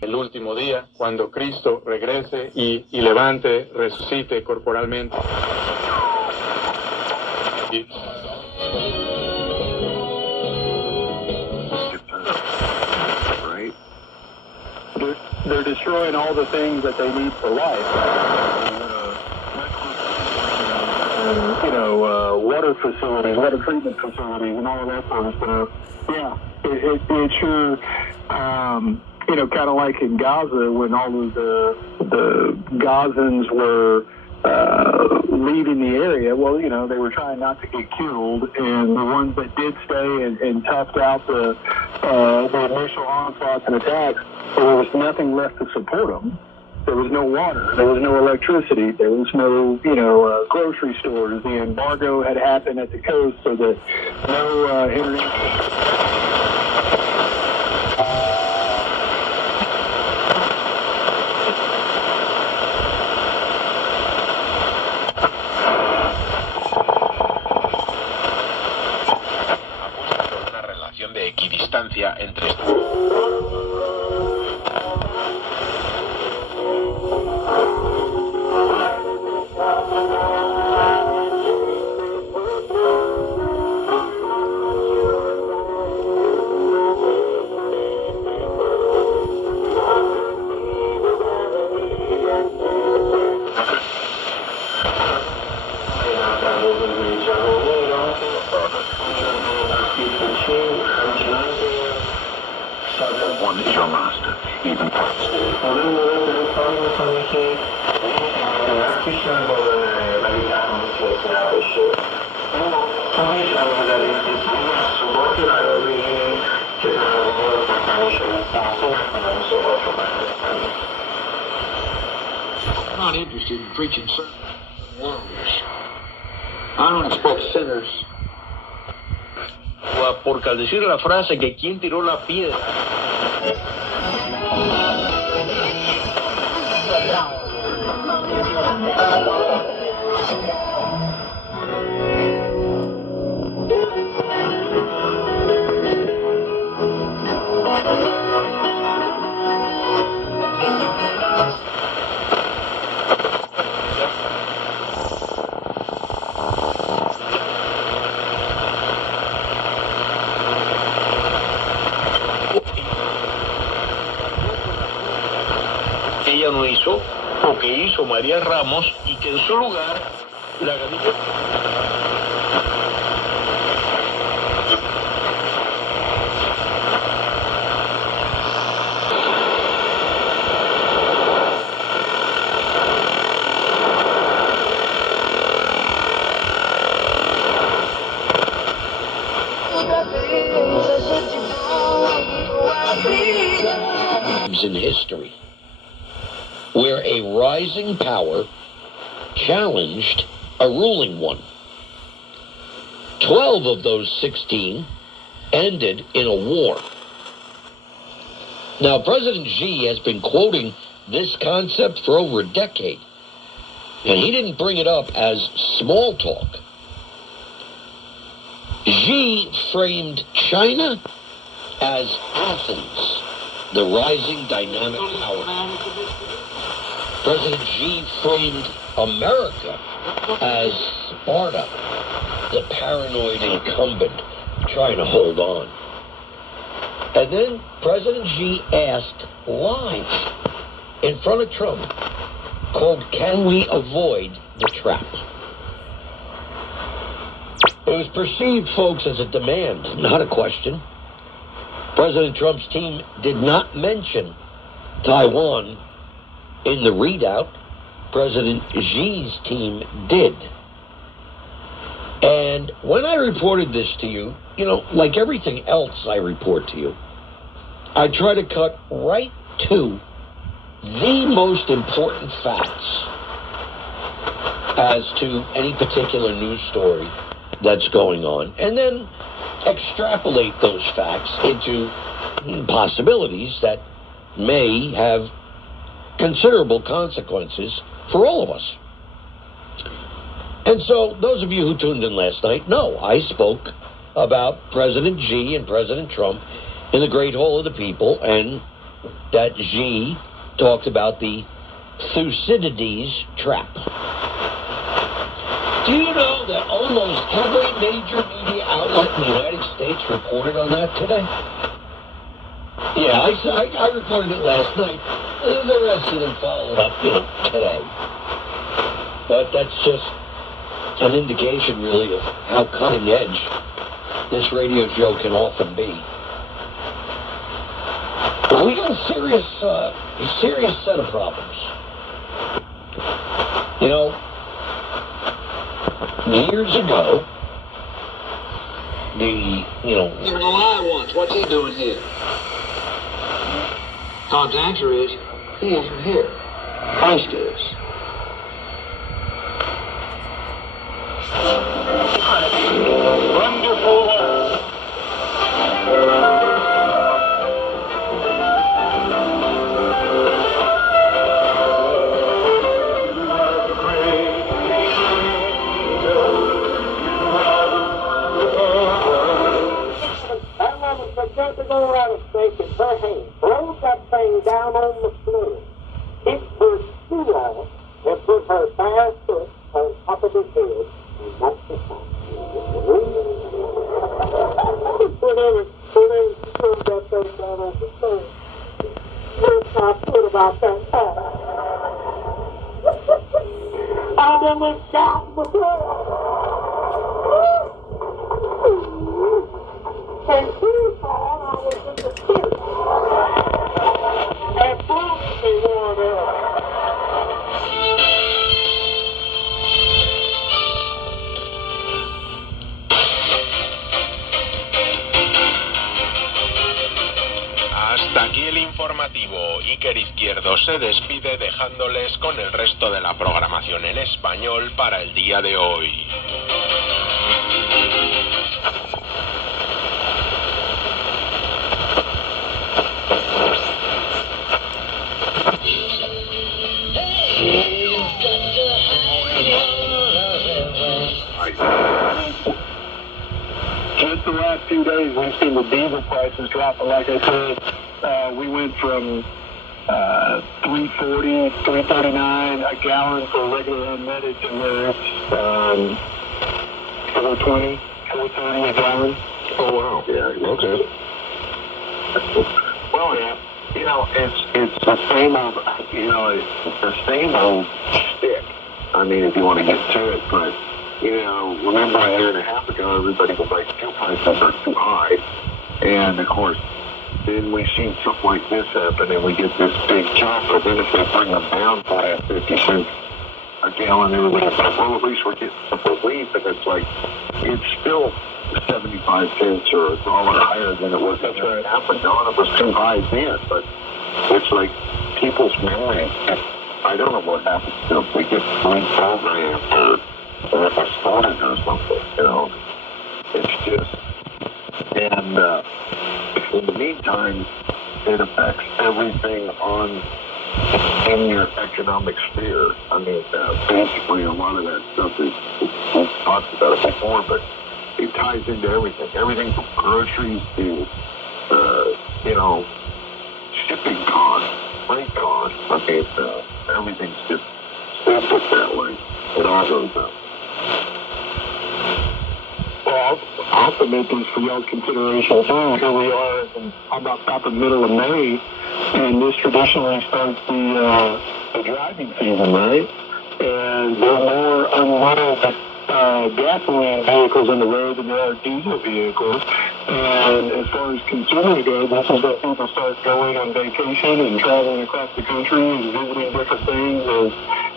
El último día, cuando Cristo regrese y levante, resucite corporalmente. Right? They're destroying all the things that they need for life. Water facilities, water treatment facilities, and all of that sort of stuff. Yeah, it sure, kind of like in Gaza when all of the Gazans were leaving the area. Well, they were trying not to get killed, and the ones that did stay and toughed out the initial onslaughts and attacks, there was nothing left to support them. There was no water. There was no electricity. There was no, grocery stores. The embargo had happened at the coast, so that no internet. Una relación de equidistancia entre one is your master, even I'm not interested in preaching certain words. I don't expect sinners. Porque al decir la frase que quién tiró la piedra. Ella no hizo lo que hizo María Ramos y que en su lugar la gavilla. In history, where a rising power challenged a ruling one. 12 of those 16 ended in a war. Now, President Xi has been quoting this concept for over a decade, and he didn't bring it up as small talk. Xi framed China as Athens, the rising dynamic power. President Xi framed America as Sparta, the paranoid incumbent trying to hold on. And then President Xi asked live in front of Trump, called "Can we avoid the trap?" It was perceived, folks, as a demand, not a question. President Trump's team did not mention Taiwan in the readout. President Xi's team did. And when I reported this to you, like everything else I report to you, I try to cut right to the most important facts as to any particular news story that's going on, and then extrapolate those facts into possibilities that may have considerable consequences for all of us. And so those of you who tuned in last night know I spoke about President Xi and President Trump in the Great Hall of the People, and that Xi talked about the Thucydides trap. Do you know that almost every major media outlet in the United States reported on that today? Yeah, I reported it last night. The rest of them followed up, today. But that's just an indication, really, of how cutting edge this radio show can often be. But we got a serious set of problems. Years ago, Even a lie once. What's he doing here? Tom's answer is, he isn't here. Christ is. Wonderful world. Got to go around a stake in her hand, throws that thing down on the floor, hits her shoe off, and put her bare foot on top of his head, and knocks it down. Whenever she throws that thing down on the floor, what's my foot about that time? I never shot before. And he thought I was in the spirit. And brought me one Hasta aquí el informativo. Iker Izquierdo se despide dejándoles con el resto de la programación en español para el día de hoy. Just the last few days, we've seen the diesel prices drop. Like I said, we went from $3.40, $3.39 a gallon for regular unleaded to where it's $4.20, $4.30 a gallon. Oh, wow. Yeah, okay. Well, yeah. It's the same old, it's the same old stick. I mean, if you want to get to it, but, remember a year and a half ago, everybody was like, fuel prices are too high. And, of course, then we see something like this happen, and we get this big jump, but then if they bring them down by 50 cents a gallon, everybody's like, well, at least we're getting some relief, and it's like, it's still 75 cents or $1 higher than it was a year and a half ago, and it was too high then, but it's like people's memory. I don't know what happens to them. We get reprogrammed or started or something, It's just, and in the meantime, it affects everything in your economic sphere. I mean, basically a lot of that stuff is, we've talked about it before, but it ties into everything. Everything from groceries to, shipping costs, freight costs. I mean, everything's just stupid that way. It all goes up. Well, I'll submit this for y'all's consideration too. Here we are, and I'm about the middle of May, and this traditionally starts the driving season, right? And there are more unleaded gasoline vehicles on the road than there are diesel vehicles. And as far as consumers go, this is when people start going on vacation and traveling across the country and visiting different things. As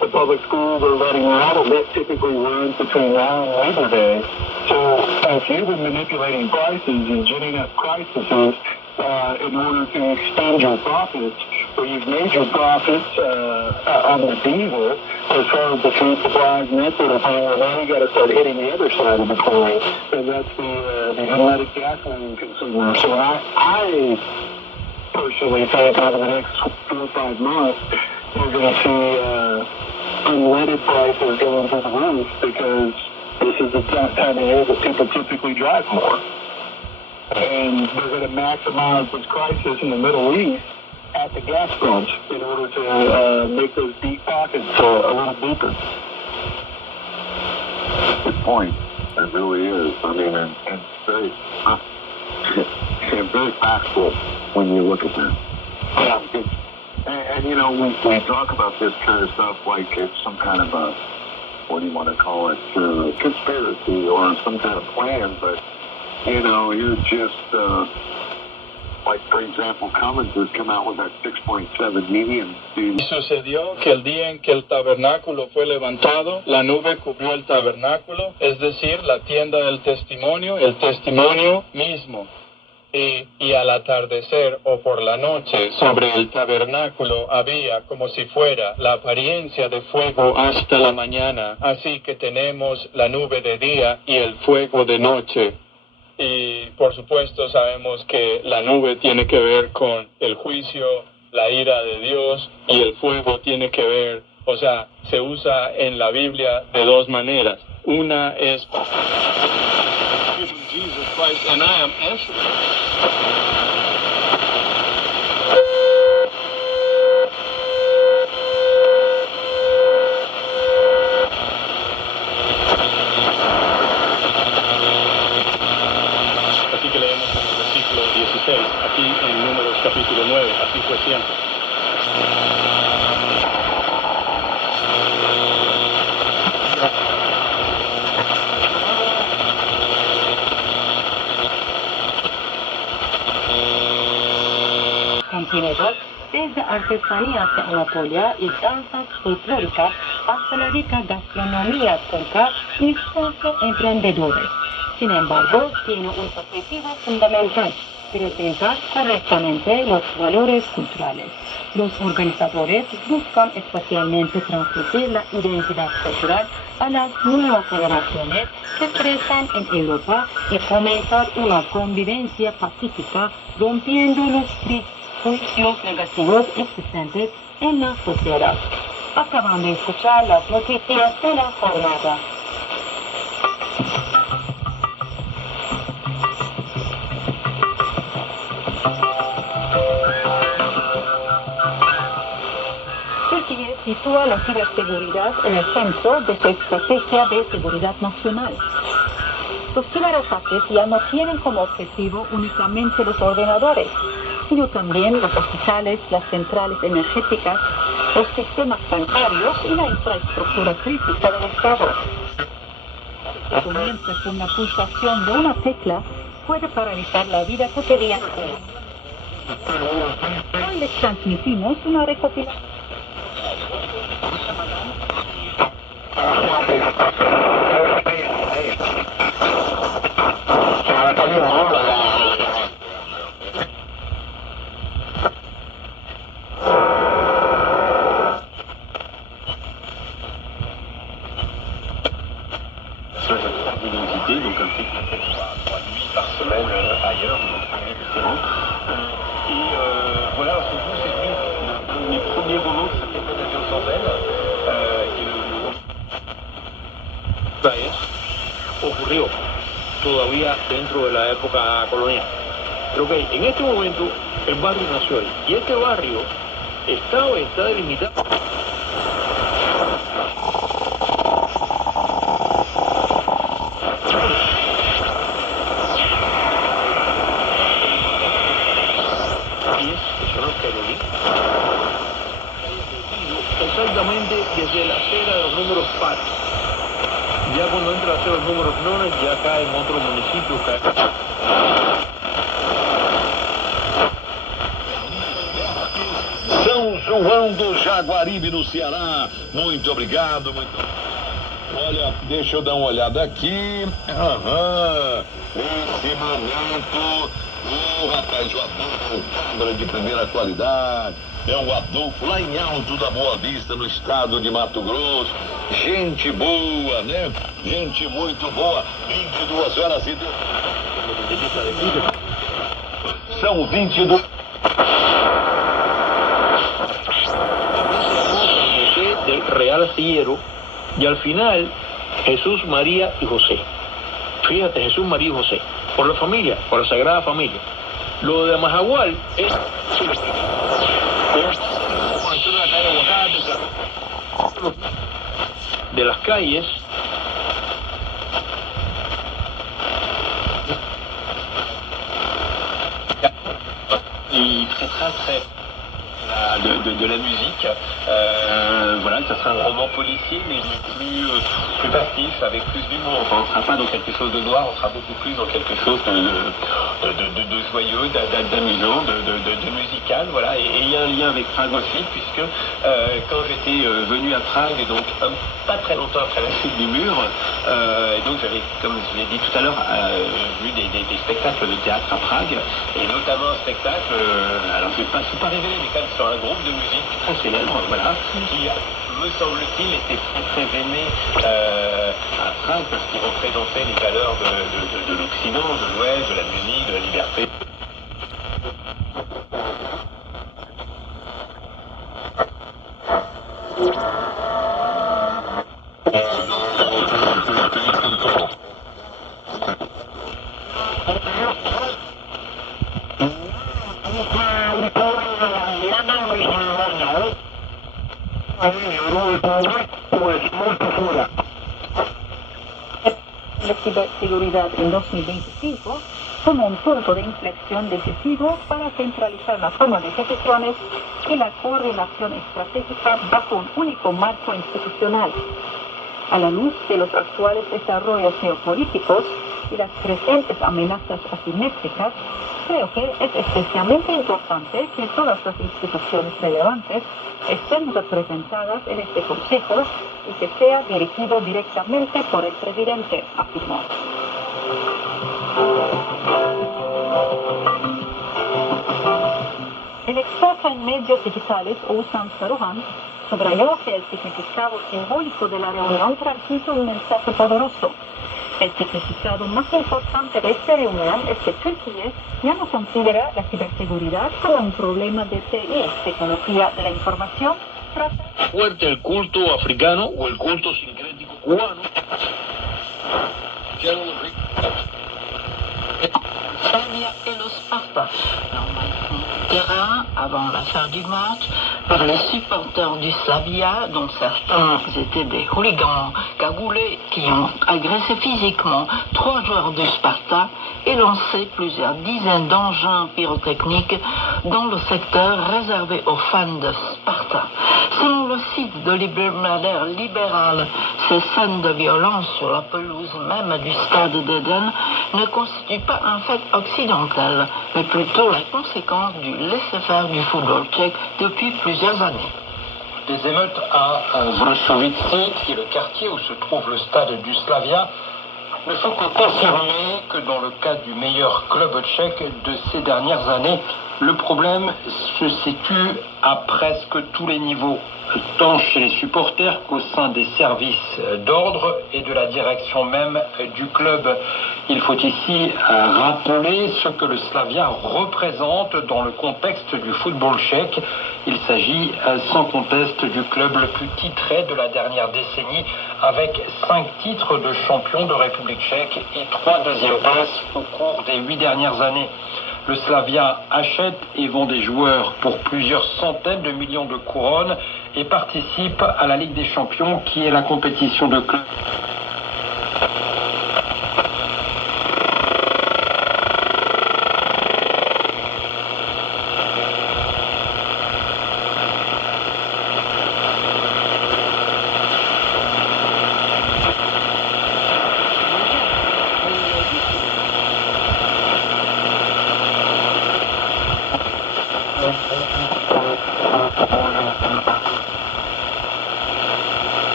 the public schools are letting out, and that typically runs between now and Labor Day. So if you've been manipulating prices and ginning up prices in order to extend your profits, or you've made your profits on the diesel as far as the food supplies and that sort of thing, well, now you got to start hitting the other side of the coin, and that's the unleaded gasoline consumer. So I personally think over the next 4 or 5 months, you're going to see unleaded prices going through the roof, because this is the time of year that people typically drive more. And they're going to maximize this crisis in the Middle East at the gas pumps in order to make those deep pockets a little deeper. Good point. It really is. I mean, and very, and very factual when you look at that. Yeah. And you know, we talk about this kind of stuff like it's some kind of a, what do you want to call it, conspiracy or some kind of plan, but, you know, you're just, like, for example, Cummins has come out with that 6.7 median. Y sucedió que el día en que el tabernáculo fue levantado, la nube cubrió el tabernáculo, es decir, la tienda del testimonio, el testimonio mismo. Y al atardecer o por la noche, sobre el tabernáculo había como si fuera la apariencia de fuego hasta la mañana. Así que tenemos la nube de día y el fuego de noche. Y por supuesto sabemos que la nube tiene que ver con el juicio, la ira de Dios, y el fuego tiene que ver, o sea, se usa en la Biblia de dos maneras. Una es Jesus Christ, and I am answering. Así que leemos en el versículo 16, aquí en Números capítulo 9, así fue siempre. Contenedor desde artesanías de Anatolia y danzas folclóricas hasta la rica gastronomía turca y sus emprendedores. Sin embargo, tiene un objetivo fundamental: presentar correctamente los valores culturales. Los organizadores buscan especialmente transmitir la identidad cultural a las nuevas generaciones que crecen en Europa y fomentar una convivencia pacífica, rompiendo los juicios negativos existentes en la sociedad. Acaban de escuchar las noticias de la jornada. Turquía sitúa la ciberseguridad en el centro de su estrategia de seguridad nacional. Los ciberataques ya no tienen como objetivo únicamente los ordenadores, sino también los hospitales, las centrales energéticas, los sistemas bancarios y la infraestructura crítica del Estado. Si comienza con la pulsación de una tecla, puede paralizar la vida cotidiana. Hoy les transmitimos una recopilación. Donc un petit 3 nuits par semaine ailleurs, justement. Et voilà, alors c'est vous, les premiers romans qui s'appelaient Pénation sans elle, ocurrió todavía dentro de la época colonial. Pero ok, en este momento el barrio nació ahí. Y este barrio está delimitado. Exactamente desde la acera de los números pares. Ya cuando entra la acera de los números nones, ya cae en otro municipio. São João do Jaguaribe, no Ceará. Muito obrigado. Olha, deixa eu dar uma olhada aqui. Nesse momento, o rapaz, o Adolfo, câmara de primeira qualidade. É o Adolfo, lá em Alto da Boa Vista, no estado de Mato Grosso. Gente boa, né? Gente muito boa. 22 horas e... São 22... Del Real Astillero, y al final Jesús, María y José. Fíjate, Jesús, María y José, por la familia, por la Sagrada Familia. Lo de Majagual es... de las calles il traitera très de la musique. Voilà, ça sera un roman policier, mais plus passif, avec plus d'humour. Enfin, on ne sera pas dans quelque chose de noir, on sera beaucoup plus dans quelque chose de joyeux, d'amusant, de musical. Voilà. Et il y a un lien avec Prague aussi, puisque quand j'étais venu à Prague, donc pas très longtemps après la chute du mur, et donc j'avais, comme je l'ai dit tout à l'heure, vu des spectacles de théâtre à Prague, et notamment un spectacle, alors je ne suis pas révélé, mais quand même sur un groupe de musique très célèbre, voilà, qui, me semble-t-il, était très aimé à Prague parce qu'il représentait les valeurs de l'Occident, de l'Ouest, de la musique, de la liberté. La ciberseguridad en 2025 como un punto de inflexión decisivo para centralizar la toma de decisiones y la coordinación estratégica bajo un único marco institucional. A la luz de los actuales desarrollos geopolíticos y las crecientes amenazas asimétricas, creo que es especialmente importante que todas las instituciones relevantes estén representadas en este Consejo y que sea dirigido directamente por el presidente, afirmó. El experto en medios digitales, Ousam Saruhan, subrayó que el significado simbólico de la reunión transmite un mensaje poderoso. El significado más importante de esta reunión es que Turquía ya no considera la ciberseguridad como un problema de TI, tecnología de la información. Fuerte el culto africano o el culto sincrético cubano. Slavia et le Sparta. Terrain avant la fin du match par les supporters du Slavia, dont certains étaient des hooligans cagoulés qui ont agressé physiquement 3 joueurs du Sparta et lancé plusieurs dizaines d'engins pyrotechniques dans le secteur réservé aux fans de Sparta. Selon le site de l'hebdomadaire libéral, ces scènes de violence sur la pelouse même du stade d'Éden ne constituent pas un fait occidental, mais plutôt la conséquence du laisser-faire du football tchèque depuis plusieurs années. Des émeutes à Vršovici, qui est le quartier où se trouve le stade du Slavia, ne font que confirmer que dans le cas du meilleur club tchèque de ces dernières années, le problème se situe à presque tous les niveaux, tant chez les supporters qu'au sein des services d'ordre et de la direction même du club. Il faut ici rappeler ce que le Slavia représente dans le contexte du football tchèque. Il s'agit sans conteste du club le plus titré de la dernière décennie, avec 5 titres de champion de République tchèque et 3 deuxièmes places au cours des 8 dernières années. Le Slavia achète et vend des joueurs pour plusieurs centaines de millions de couronnes et participe à la Ligue des Champions, qui est la compétition de clubs.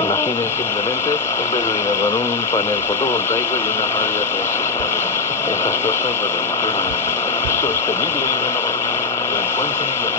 Imaginen simplemente un beduino con un panel fotovoltaico y una radio transistor. Estas cosas son sostenible y renovable. Lo encuentran en el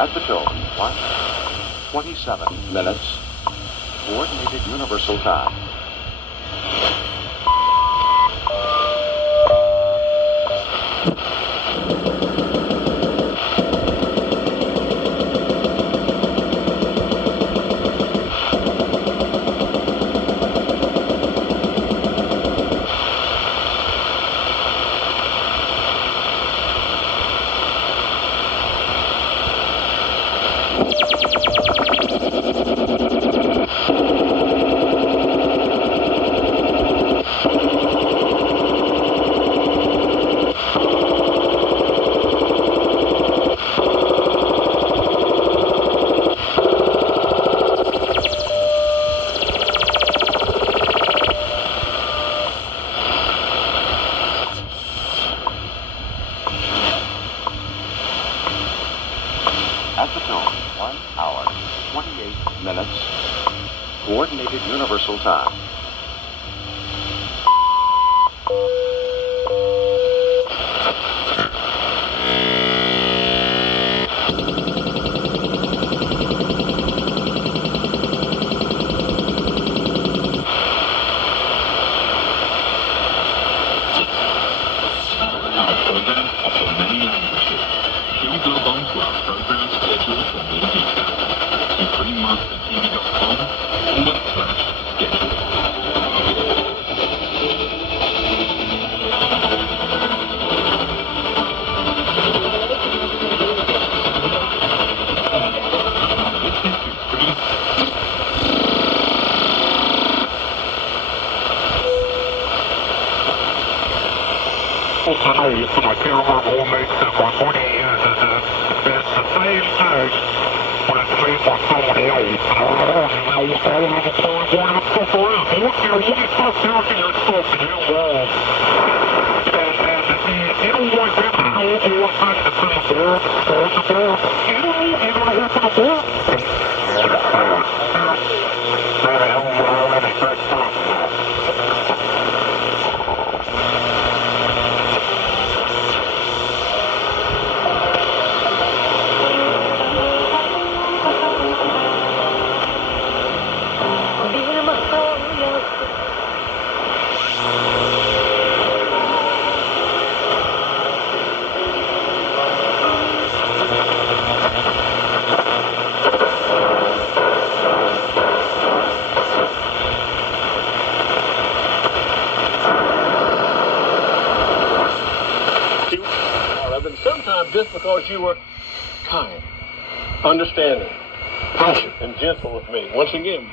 Altitude 1:27 minutes. Coordinated Universal Time. Altitude 1 hour 28 minutes. Coordinated Universal Time. Our program offers many languages. Please log on to our program schedule for more details. SupremeMasterTV.com/schedule. I can't remember what makes it, but what he uses it. It's the same thing, but it's made by somebody else. I don't know, you know, all of the cars wanting to fuck around. What you start talking yourself to get wrong? And you don't want them to know all the time that's in the bar, or the bar. You know, you're going to open the bar. Maybe I'm going to run any back front. And sometimes just because you were kind, understanding, patient, and gentle with me. Once again,